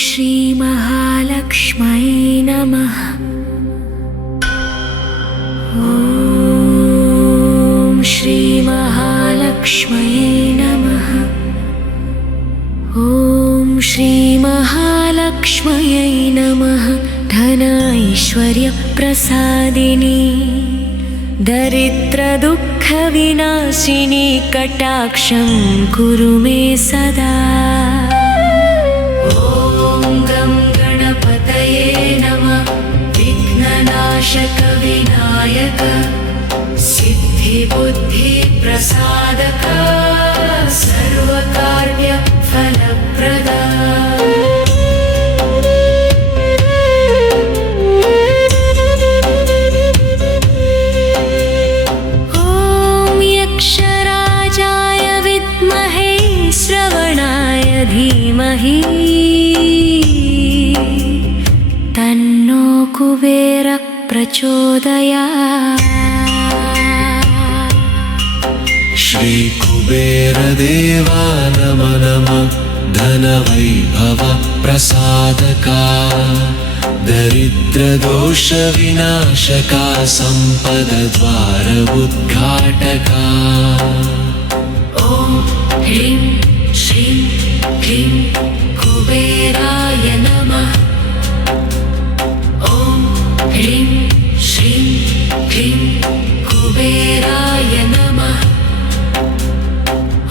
श्री महालक्ष्म्यै नमः। ॐ श्री महालक्ष्म्यै नमः। ॐ श्री महालक्ष्म्यै नमः। धन ऐश्वर्यप्रसादिनी दरिद्रदुःखविनाशिनी कटाक्षं कुरु मे सदा। ॐ गं गणपतये नमः। विघ्ननाशक विनायक सिद्धिबुद्धिप्रसादक सर्वकार्यफलप्रदा। धीमहि तन्नो कुबेरः प्रचोदयात्। श्री कुबेरदेवा नमः नमः। धनवैभव प्रसादका दरिद्रदोषविनाशका सम्पदद्वार उद्घाटका। ॐ ह्रीं श्रीं क्लीं कुबेराय नमः। ॐ ह्रीं श्रीं क्लीं कुबेराय नमः।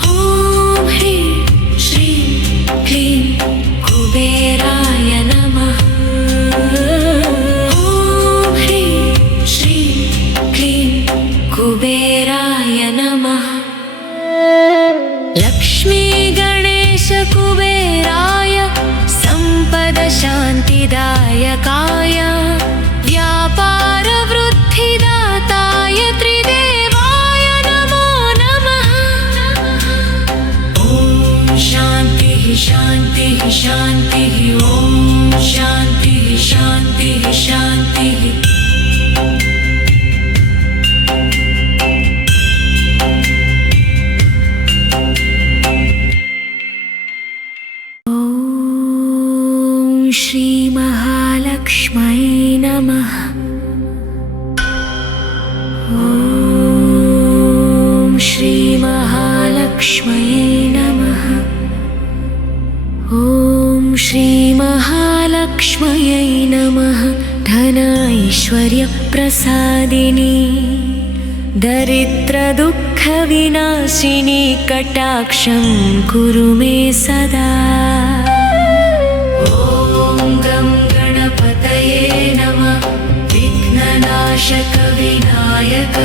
ॐ ह्रीं श्रीं क्लीं कुबेराय नमः। ॐ ह्रीं श्रीं क्लीं कुबेराय नमः। लक्ष्मी गणेश कुबेराय सम्पद शान्तिदायकाय व्यापार वृद्धिदाताय त्रिदेवाय नमो नमः। ॐ शान्तिः शान्तिः शान्तिः। ॐ शान्तिः शान्तिः शान्तिः। श्री महालक्ष्म्यै नमः। ॐ श्री महालक्ष्म्यै नमः। ॐ श्री महालक्ष्म्यै नमः। धन ऐश्वर्यप्रसादिनी दरिद्रदुःखविनाशिनी कटाक्षं कुरु मे सदा। विघ्ननाशक विनायक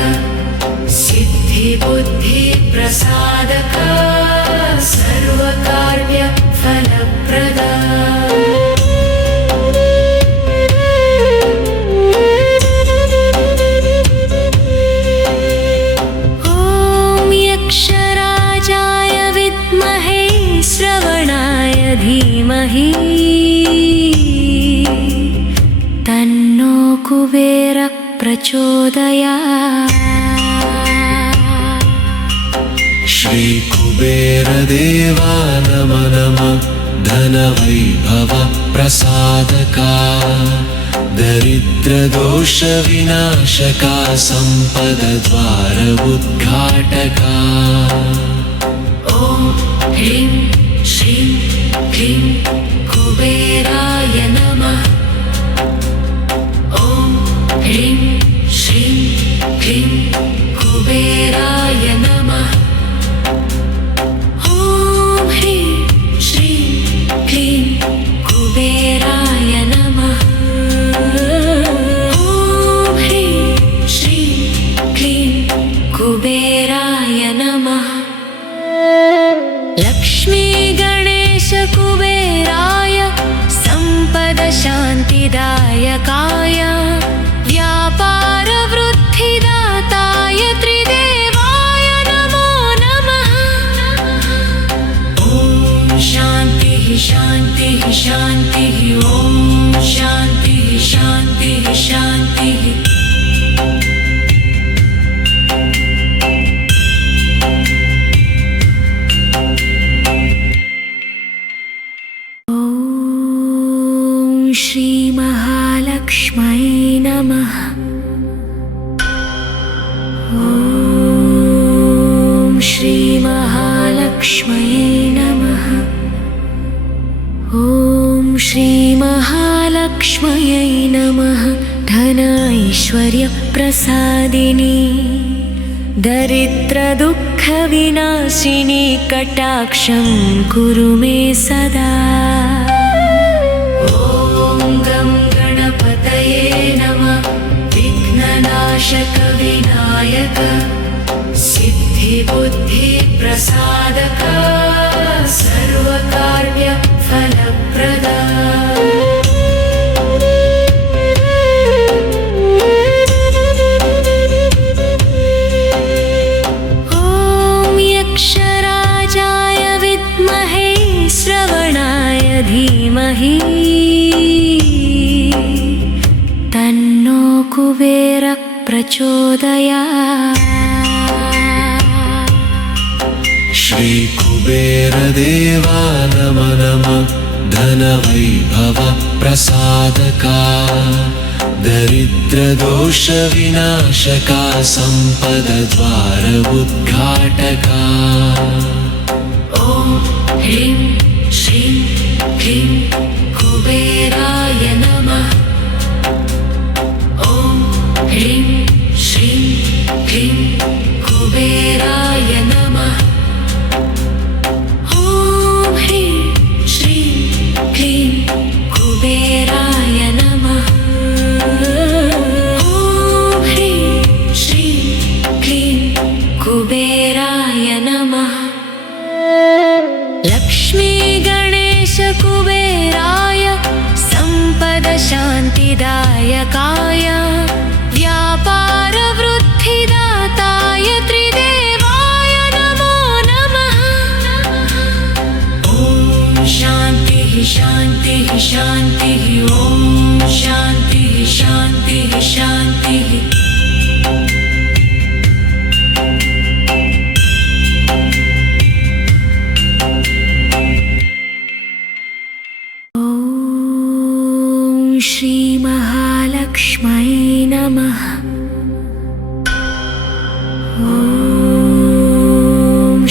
सिद्धिबुद्धिप्रसादक सर्वकार्यफलप्रदा। ॐ यक्षराजाय विद्महे श्रवणाय धीमहि तन्नो कुबेरः प्रचोदयात्। श्री कुबेरदेवा नमः नमः। धनवैभव प्रसादका दरिद्रदोषविनाशका सम्पदद्वार उद्घाटका। ॐ ह्रीं श्रीं क्लीं कुबेराय नमः। ॐ ह्रीं श्रीं क्लीं कुबेराय नमः। ॐ ह्रीं श्रीं क्लीं कुबेराय नमः। ॐ ह्रीं श्रीं क्लीं कुबेराय नमः। लक्ष्मी गणेश कुबेराय सम्पद शान्तिदायकाय व्यापार वृद्धिदाताय त्रिदेवाय नमो नमः। ॐ शान्तिः शान्तिः शान्तिः। ॐ शान्तिः शान्तिः शान्तिः। ॐ श्री महालक्ष्म्यै नमः। ॐ श्री महालक्ष्म्यै नमः। ॐ श्री महालक्ष्म्यै नमः। धन ऐश्वर्यप्रसादिनी दरिद्रदुःखविनाशिनी कटाक्षं कुरु मे सदा। ॐ गं गणपतये नमः। विघ्ननाशक विनायक सिद्धिबुद्धिप्रसादक सर्वकार्यफलप्रद। धीमहि तन्नो कुबेरः प्रचोदयात्। श्री कुबेरदेवा नमः नमः। धनवैभव प्रसादका दरिद्रदोषविनाशका सम्पदद्वार उद्घाटका। ॐ ह्रीं श्रीं क्लीं कुबेराय नमः। ॐ ह्रीं श्रीं क्लीं कुबेराय नमः। ॐ ह्रीं श्रीं क्लीं कुबेराय नमः। ॐ ह्रीं श्रीं क्लीं कुबेराय नमः। लक्ष्मी कुबेराय संपद शान्तिदायकाय व्यापारवृद्धिदाताय त्रिदेवाय नमो नमः। ॐ शान्तिः शान्तिः शान्तिः। ॐ शान्तिः शान्तिः शान्तिः। श्री महालक्ष्म्यै नमः। ॐ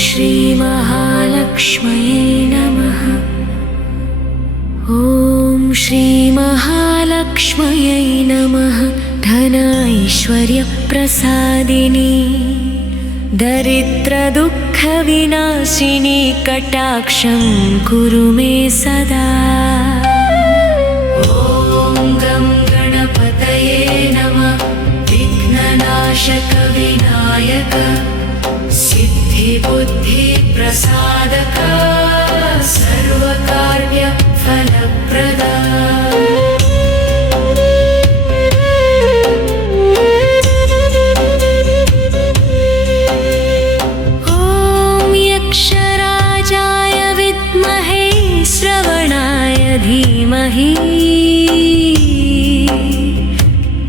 श्री महालक्ष्म्यै नमः। ॐ श्री महालक्ष्म्यै नमः। धन ऐश्वर्यप्रसादिनी दरिद्रदुःखविनाशिनी कटाक्षं कुरु मे सदा। गं गणपतये नमः। विघ्ननाशक विनायक सिद्धिबुद्धिप्रसादक सर्वकार्यफलप्रद। ॐ यक्षराजाय विद्महे श्रवणाय धीमहि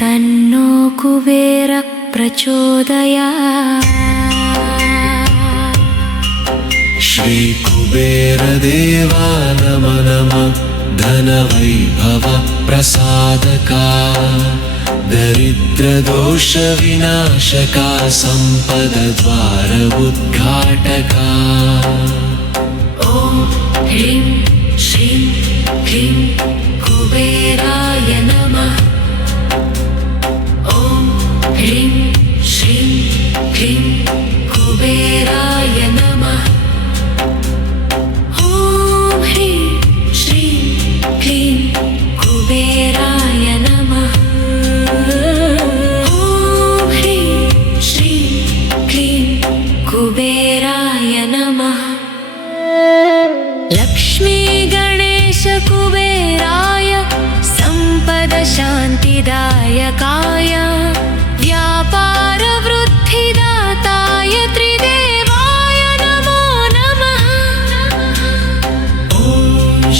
तन्नो कुबेरः प्रचोदयात्। श्री कुबेरदेवा नमः नमः। धनवैभव प्रसादका दरिद्रदोषविनाशका सम्पदद्वार उद्घाटका। ॐ ह्रीं श्रीं क्लीं कुबेराय नमः। ॐ ह्रीं श्रीं क्लीं कुबेराय नमः। ॐ ह्रीं श्रीं क्लीं कुबेराय नमः। ॐ ह्रीं श्रीं क्लीं कुबेराय नमः। लक्ष्मी गणेश कुबेराय संपद शान्तिदायकाय व्यापारवृद्धिदाताय त्रिदेवाय नमो नमः। ॐ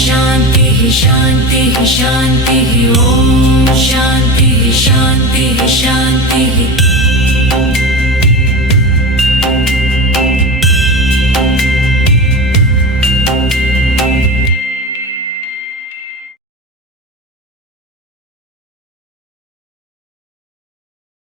शान्तिः शान्तिः शान्तिः।